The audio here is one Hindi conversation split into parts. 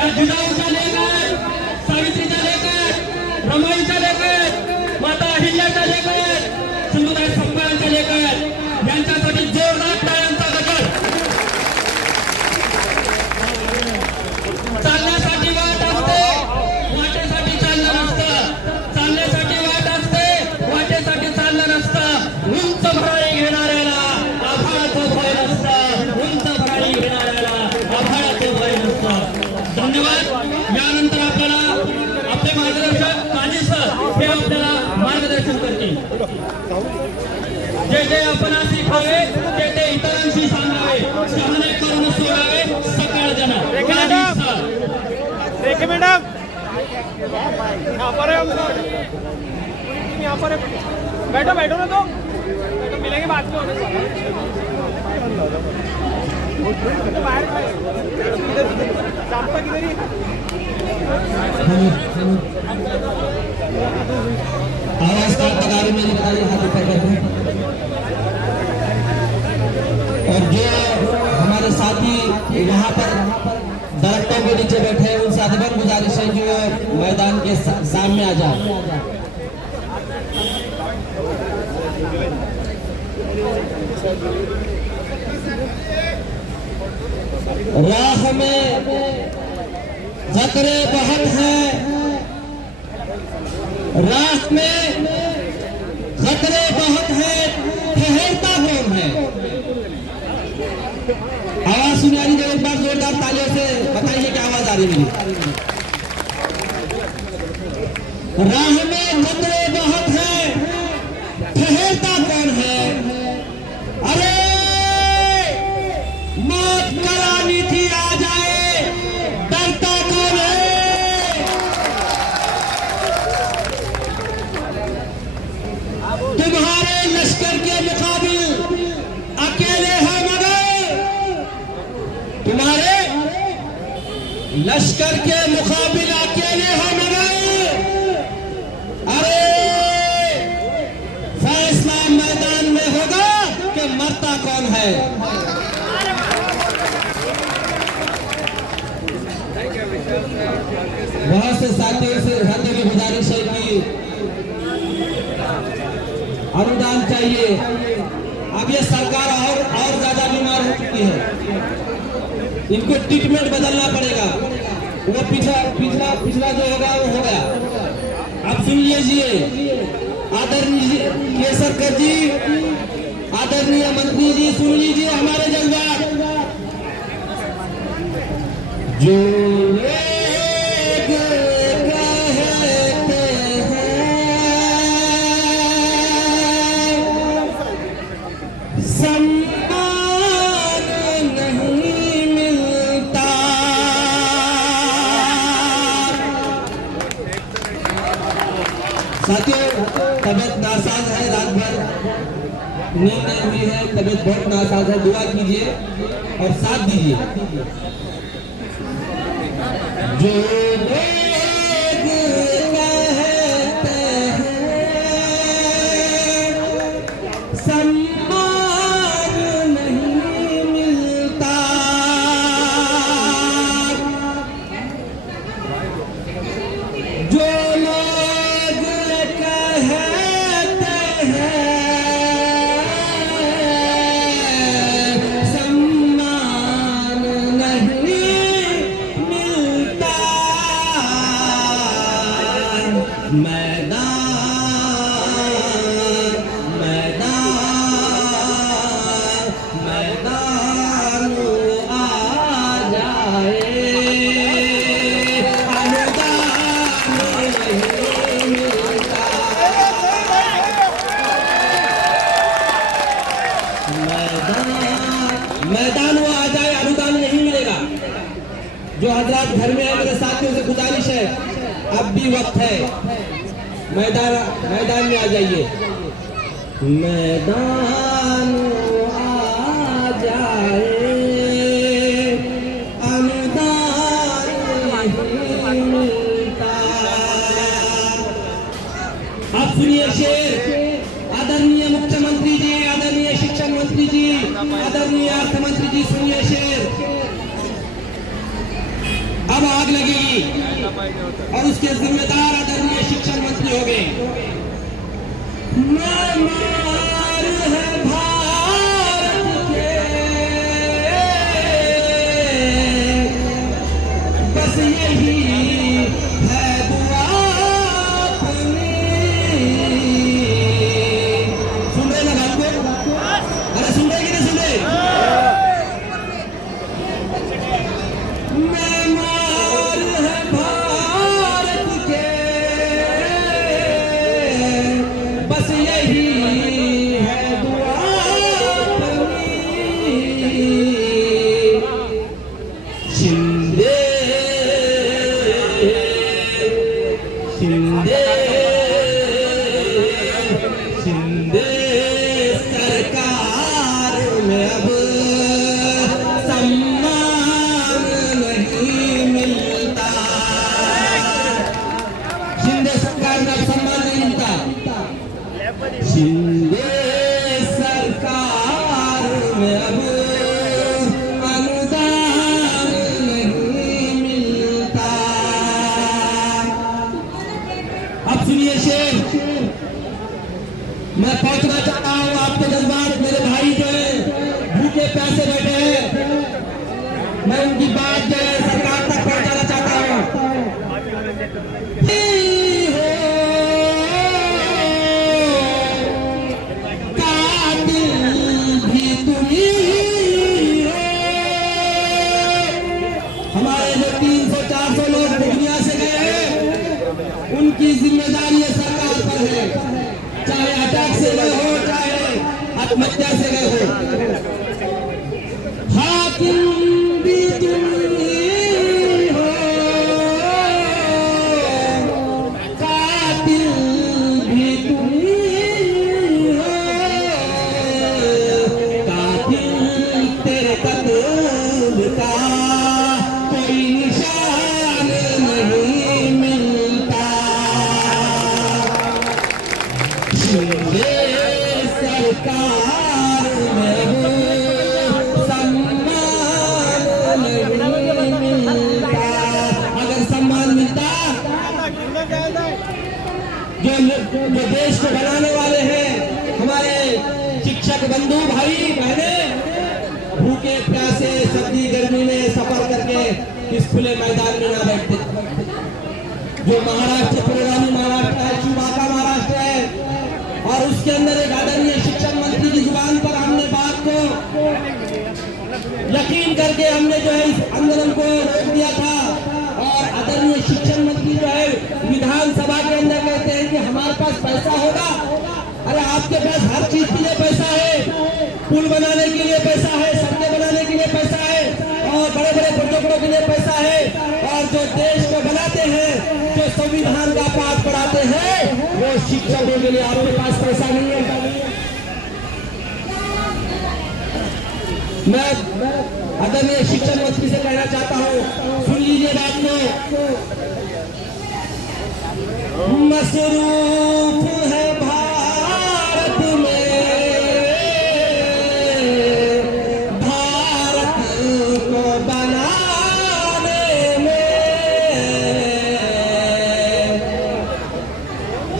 या जिजाऊच्या लेकर, सावित्रीच्या लेकर, रमाईच्या लेकर, माता अहिल्याच्या लेकर, सिंधुताई सपकाळांच्या लेकर यांच्यासाठी जोरदार टाळ्यांचा गजर. चालण्यासाठी वाट असते, वाटेसाठी चाललं नसतं. चालण्यासाठी वाट असते, वाटेसाठी चाललं नसतं. उंच भरारी घेणाऱ्याला आभाळाचं भय नसतं. उंच भरारी घेणाऱ्याला आभाळाचं भय नसतं. धन्यवाद. यानंतर आपल्याला आपले मार्गदर्शक काजी सर हे आपल्याला मार्गदर्शन करतील. जे जे आपणाशी खावे ते ते इतरांशी सांगावे. शहाणे करून सोडावे सकाळ जन. काजी सर. देखिए मैडम, यहाँ पर है हम लोग, यहाँ पर है. बैठो बैठो ना, तो बैठो, मिलेंगे बाद में. बाहर शाम तक इधर ही. आवाज कांताकारी में निकाली हाथ ऊपर करके. और जो हमारे साथी यहाँ पर दरख्तों के नीचे बैठे हैं उनसे अदबन गुजारिश है कि वो मैदान के सामने आ जाए. राह में खतरे बहुत हैं, राह में खतरे बहुत हैं, ठहरता कौन है. आवाज सुनी आ रही है? एक बार जोरदार तालियों से बताइए कि आवाज आ रही है. राह में खतरे बहुत हैं, ठहरता कौन है. अरे मौत करानी थी आ जाए, डरता कौन है. तुम्हारे लश्कर के मुकाबिल अकेले हैं मगर, तुम्हारे लश्कर के मुकाबिल अकेले हैं मगर. अरे फैसला मैदान में होगा कि मरता कौन है. बहुत से साथियों से साथियों की गुजारिश है कि अनुदान चाहिए. अब ये सरकार और ज्यादा बीमार हो चुकी है, इनको ट्रीटमेंट बदलना पड़ेगा. वो पिछला जो होगा वो हो गया. अब सुन लीजिए आदरणीय केसरकर जी, आदरणीय मंत्री जी, सुन लीजिए हमारे जज्बात. जो साथियों, तबीयत नासाज है, रात भर नींद नहीं हुई है, तबीयत बहुत नासाज है. दुआ कीजिए और साथ दीजिए. जो लोग कहते हैं सम्मान नहीं मिलता, जो मैदान वो आ जाए, अनुदान नहीं मिलेगा. जो हजरात घर में है, मेरे साथियों से गुजारिश है, अब भी वक्त है, मैदान में आ जाइए. मैदान आ जाए, अनुदान नहीं मिलता. अब सुनिए शेर. आदरणीय मुख्यमंत्री जी, आदरणीय शिक्षण मंत्री जी, आदरणीय अर्थ मंत्री जी, सुनिए शेर. अब आगे आग लगेगी और उसके जिम्मेदार आदरणीय शिक्षा मंत्री हो गए। मार है भारत के, बस यही है दुआ अपनी। सुन रहे ना बात को? अरे सुन रहे कि नहीं सुन रहे? मार है भारत के, बस यही है दुआ अपनी। शिंदे शिंदे शिंदे सरकार में अब सम्मान नहीं मिलता। शिंदे सरकार में अब सम्मान नहीं मिलता। शिंदे सरकार में अब अनुदान नहीं मिलता। अब सुनिए शेर, मैं पहुंचना चाहता हूं आपके जज्बात। मेरे भाई जो है भूखे प्यासे बैठे हैं, मैं उनकी बात जो है सरकार तक पहुंचाना चाहता हूं। कातिल भी तुम ही हो। हमारे जो 300-400 लोग दुनिया से गए हैं, उनकी जिम्मेदारी ये सरकार पर है। चाहे अटैक से गए हो, चाहे आत्महत्या से गए हो। हाकिम भी तुम ही हो, कातिल भी तुम ही हो। कातिल तेरे कत्ल का कोई निशान नहीं मिलता। शिंदे सरकार में सम्मान नहीं मिलता। अगर सम्मान मिलता, जो देश को बनाने वाले हैं हमारे शिक्षक बंधु भाई बहने, भूखे प्यासे सर्दी गर्मी में सफर करके इस खुले मैदान में ना बैठते। जो महाराष्ट्र पुरोगामी महाराष्ट्र है, चुबाका महाराष्ट्र है, और उसके अंदर एक आदरणीय शिक्षा मंत्री की जुबान पर हमने बात को यकीन करके हमने जो है इस आंदोलन को रोक दिया था। और आदरणीय शिक्षण मंत्री जो है विधानसभा के अंदर कहते हैं कि हमारे पास पैसा होगा। अरे आपके पास हर चीज के लिए पैसा है, पुल बनाने के लिए पैसा है, सड़कें बनाने के लिए पैसा है, और बड़े बड़े प्रोजेक्टों के लिए पैसा है। और जो देश को बनाते हैं, जो संविधान का पाठ पढ़ाते हैं, वो शिक्षकों के लिए आपके पास पैसा नहीं है। मैं आदरणीय शिक्षा मंत्री से कहना चाहता हूँ, सुन लीजिए बात को। मसरूफ है भारत में, भारत को बनाने में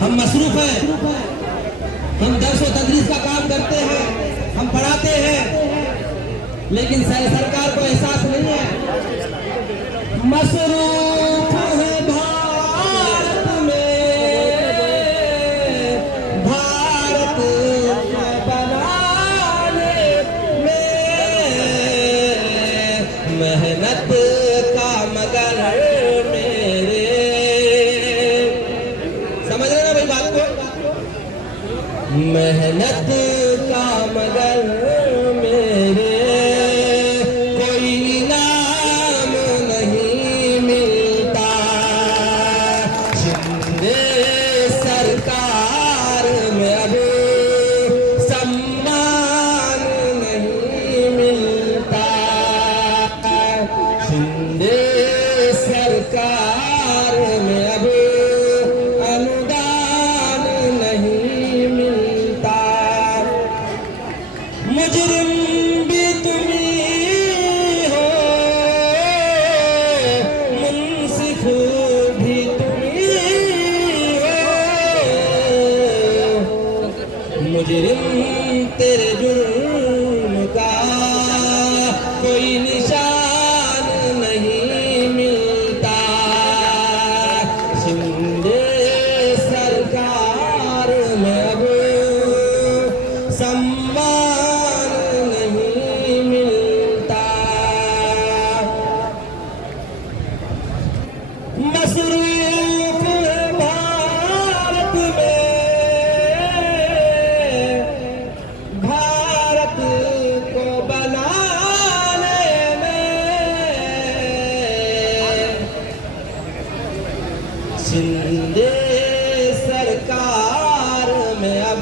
हम मसरूफ हैं। हम दर्स व तदरीस का काम करते हैं, हम पढ़ाते हैं, लेकिन सरकार को एहसास नहीं है। मसरूफ है भारत में, भारत को बनाने में मेहनत का मगर मेरे। समझ रहे ना भाई बात को? मेहनत का मगर मेरे, कोई इनाम नहीं मिल भी तुम्हीं हो, मुजरिम तेरे जुर्म का कोई निशान नहीं मिलता। शिंदे सरकार में अब सम्मान नहीं मिलता। मसरूफ भारत में, भारत को बनाने में, शिंदे सरकार में अब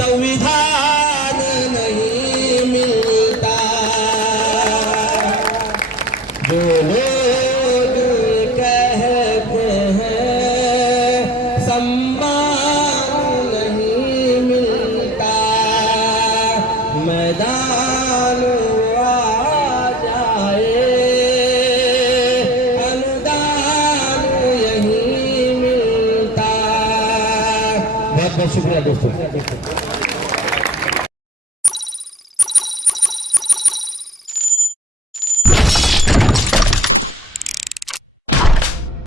संविधान नहीं मिलता। जो लोग कहते हैं सम्मान नहीं मिलता, मैदान आ जाए अनुदान यही मिलता। बहुत बहुत शुक्रिया दोस्तों।